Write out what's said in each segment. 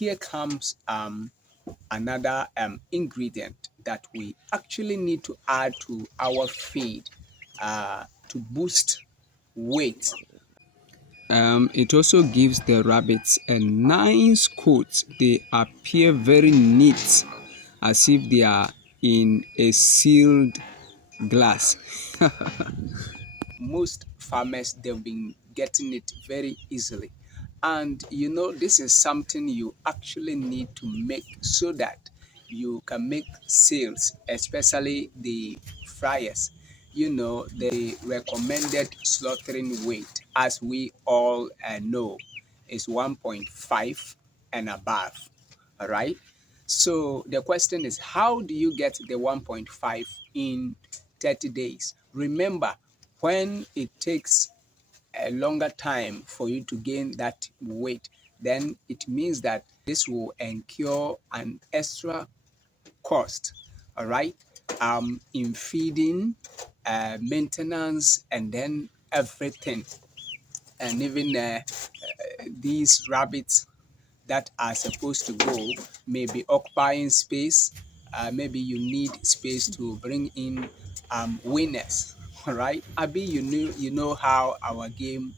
here comes another ingredient that we actually need to add to our feed to boost weight. It also gives the rabbits a nice coat. They appear very neat, as if they are in a sealed glass. Most farmers, they've been getting it very easily, and this is something you actually need to make so that you can make sales, especially the fryers. The recommended slaughtering weight, as we all know, is 1.5 and above. All right. So the question is, how do you get the 1.5 in 30 days? Remember, when it takes a longer time for you to gain that weight, then it means that this will incur an extra cost, all right, in feeding, maintenance, and then everything. And even these rabbits that are supposed to go may be occupying space. Maybe you need space to bring in winners. All right, Abby, you know how our game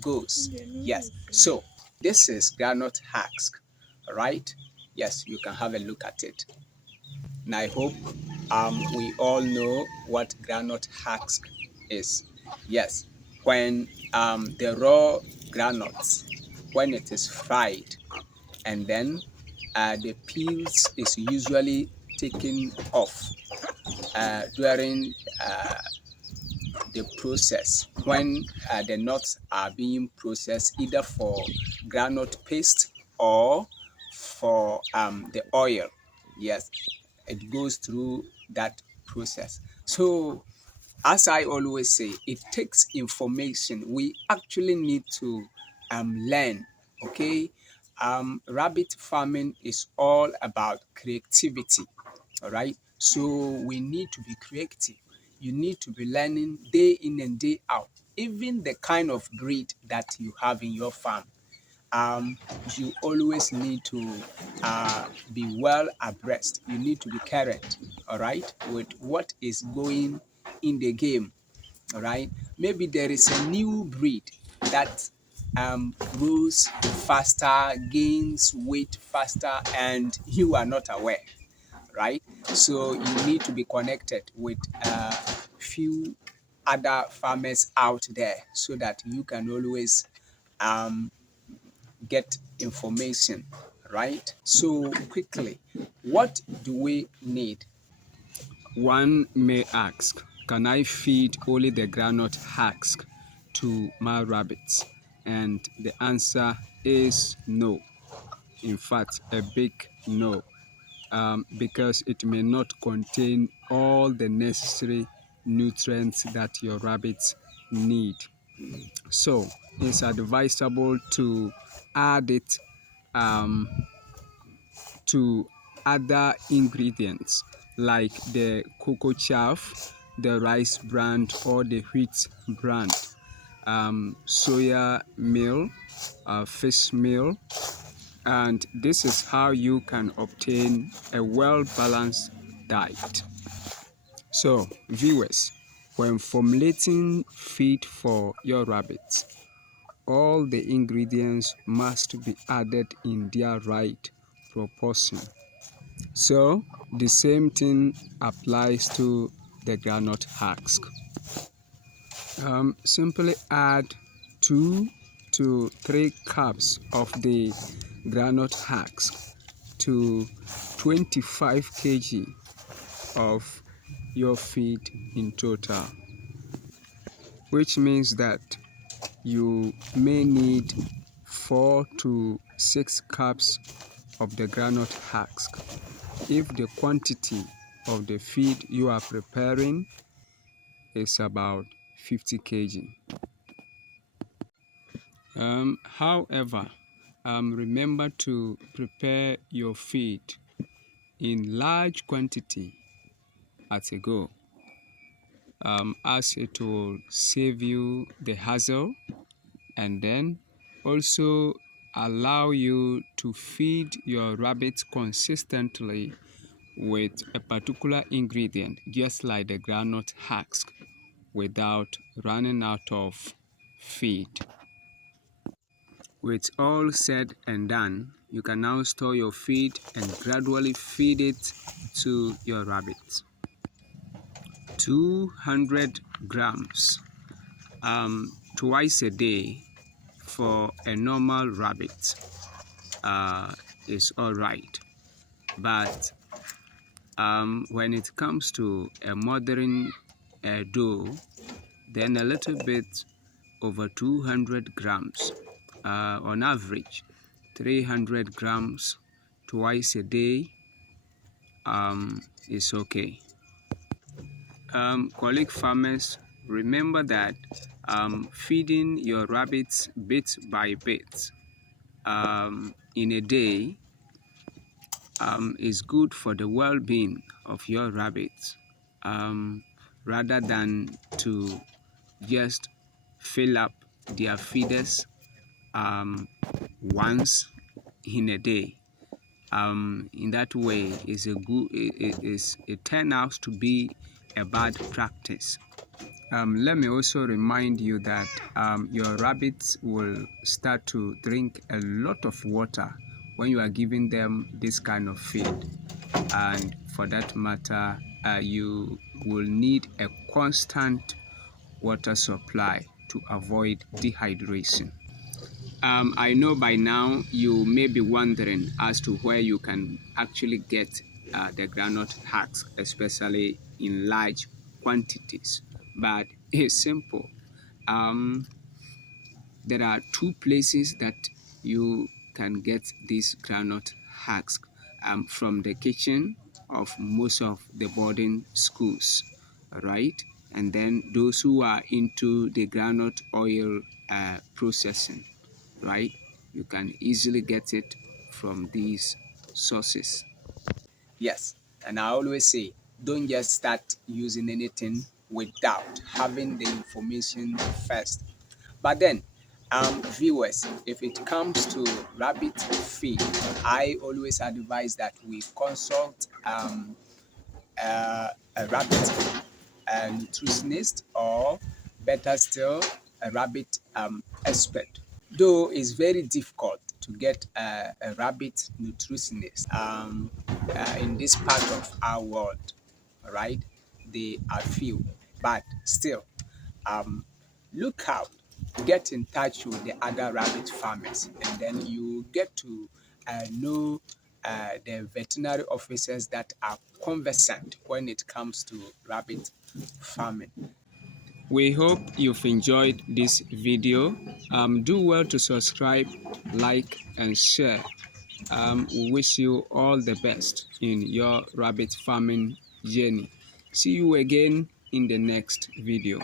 goes. Yes. So this is groundnut husk. All right. Yes, you can have a look at it. And I hope we all know what groundnut husk is. Yes, when the raw groundnuts, when it is fried, and then the peels is usually taken off during the process, when the nuts are being processed either for groundnut paste or for the oil. Yes, it goes through that process. So as I always say, it takes information. We actually need to learn. Okay, rabbit farming is all about creativity. All right, so we need to be creative. You need to be learning day in and day out. Even the kind of breed that you have in your farm, um, you always need to be well abreast. You need to be current, all right, with what is going in the game, all right. Maybe there is a new breed that grows faster, gains weight faster, and you are not aware, right? So you need to be connected with a few other farmers out there so that you can always um, get information, right? So quickly, what do we need? One may ask, can I feed only the groundnut husk to my rabbits? And the answer is no. In fact, a big no, because it may not contain all the necessary nutrients that your rabbits need. So it's advisable to add it um, to other ingredients like the cocoa chaff, the rice bran or the wheat bran, soya meal, fish meal, and this is how you can obtain a well-balanced diet. So viewers, when formulating feed for your rabbits, all the ingredients must be added in their right proportion. So the same thing applies to the groundnut husk. Simply add 2 to 3 cups of the groundnut husk to 25 kg of your feed in total, which means that you may need 4 to 6 cups of the groundnut husk if the quantity of the feed you are preparing is about 50 kg. However, remember to prepare your feed in large quantity at a go, as it will save you the hassle, and then also allow you to feed your rabbits consistently with a particular ingredient, just like the groundnut husk, without running out of feed. With all said and done, you can now store your feed and gradually feed it to your rabbits. 200 grams twice a day for a normal rabbit is all right. But when it comes to a modern doe, then a little bit over 200 grams, on average 300 grams twice a day is okay. Colleague farmers, remember that feeding your rabbits bit by bit in a day is good for the well-being of your rabbits, rather than to just fill up their feeders once in a day. In that way, it turns out to be a bad practice. Let me also remind you that your rabbits will start to drink a lot of water when you are giving them this kind of feed, and for that matter, you will need a constant water supply to avoid dehydration. I know by now you may be wondering as to where you can actually get the groundnut husk, especially in large quantities, but it's simple. There are two places that you can get this groundnut husk from the kitchen of most of the boarding schools, right? And then those who are into the groundnut oil processing, right? You can easily get it from these sources. Yes, and I always say, don't just start using anything without having the information first. But then, viewers, if it comes to rabbit feed, I always advise that we consult a rabbit nutritionist, or better still, a rabbit expert. Though it's very difficult to get a rabbit nutritionist in this part of our world, right? They are few, but still, um, look out, get in touch with the other rabbit farmers, and then you get to know the veterinary officers that are conversant when it comes to rabbit farming. We hope you've enjoyed this video. Do well to subscribe, like, and share. We wish you all the best in your rabbit farming journey. See you again in the next video.